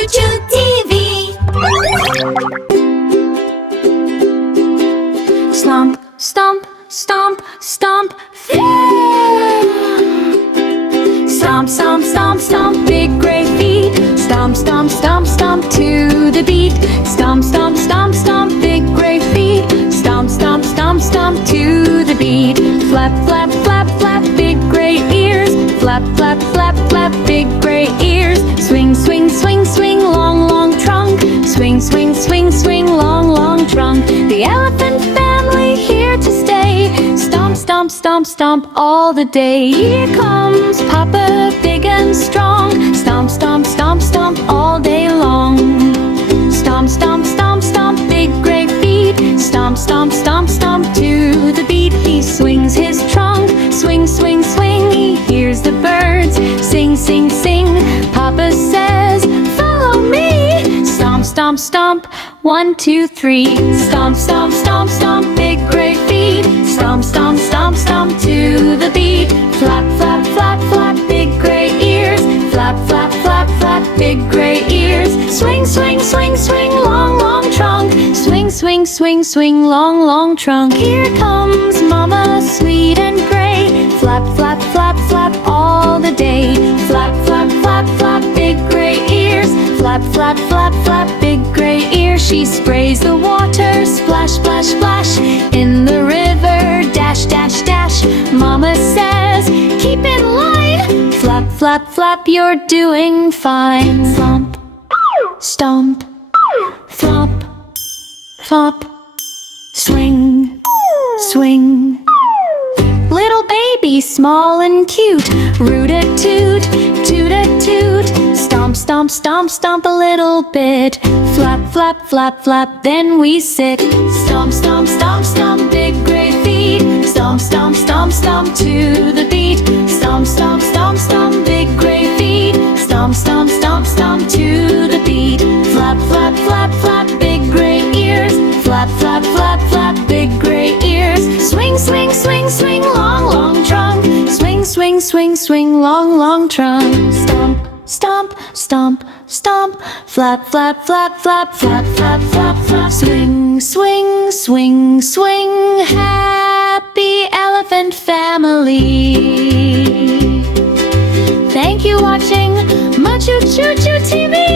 Chuchu TV. Stomp, stomp, stomp, stomp, fair. Stomp, stomp, stomp, stomp, big great feet. Stomp, stomp, stomp, stomp to the beat. Stomp, stomp, stomp, stomp, big great feet. Stomp, stomp, stomp, stomp to the beat. Flap, flap, flap, flap, big great ears. Flap, flap, flap, flap, big great ears. Swing, swing, swing, swing, long, long trunk. Swing, swing, swing, swing, long, long trunk. The elephant family here to stay. Stomp, stomp, stomp, stomp all the day. Here comes Papa, big and strong. Stomp, stomp, stomp, stomp all day long. Stomp, stomp, stomp, stomp, big great feet. Stomp, stomp, stomp, stomp to the beat. He swings his trunk. Swing, swing, swing. He hears the birds sing, sing, sing. Papa says, follow me. Stomp, stomp, stomp. 1, 2, 3. Stomp, stomp, stomp, stomp. Big great feet. Stomp, stomp, stomp, stomp to the beat. Flap, flap, flap, flap. Big great ears. Flap, flap, flap, flap. Big great ears. Swing, swing, swing, swing. Long, long trunk. Swing, swing, swing, swing. Long, long trunk. Here comes Mama, sweet and gray. Flap, flap, flap, flap all the day. Flap, flap, flap, flap. Big great ears. Flap, flap, flap, flap. Big great ears. She sprays the water. Splash, splash, splash. In the river. Dash, dash, dash. Mama says, keep in line. Flap, flap, flap. You're doing fine. Stomp, stomp, flop, flop. Swing, swing. Little baby, small and cute. Root-a-toot, toot-a-toot. Stomp, stomp, stomp, stomp a little bit. Flap, flap, flap, flap, then we sit. Stomp, stomp, stomp, stomp, big great feet. Stomp, stomp, stomp, stomp to the beat. Stomp, stomp, stomp, stomp, big great feet. Stomp, stomp, stomp, stomp to the beat. Flap, flap, flap, flap, big great ears. Flap, flap, flap, flap, big great ears. Swing, swing, swing, swing, long, long trunk. Swing, swing, swing, swing, long, long trunk. Stomp, stomp, stomp, stomp. Flap, flap, flap, flap, flap, flap, flap, flap. Swing, swing, swing, swing. Happy elephant family. Thank you watching Muchu Chuchu TV.